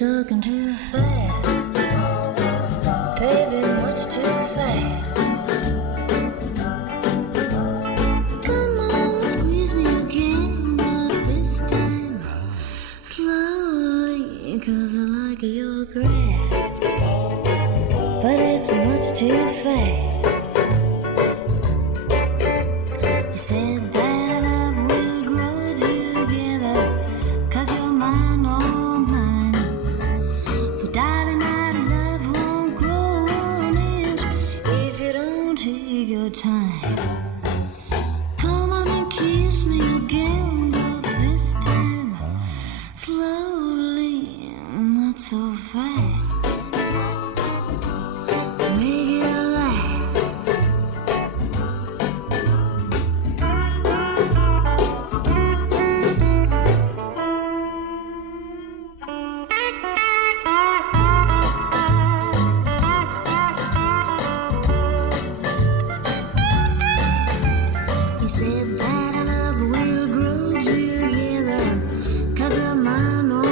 you're talking too fast. Baby, much too fast. Come on and squeeze me again, but this time slowly, 'cause I like your grasp. But it's much too fast. You said that our love will grow together, 'cause you're mine, oh mine. But darling, our love won't grow an inch if you don't take your time. Come on and kiss me again, but this time slowly, not so fast. Make it last. You said that our love will grow together, 'cause you're mine, oh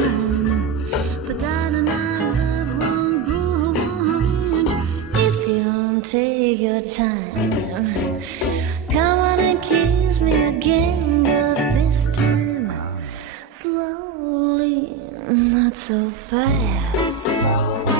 mine. But darling, our love won't grow one inch if you don't take your time. Come on and kiss me again, but this time slowly, not so fast.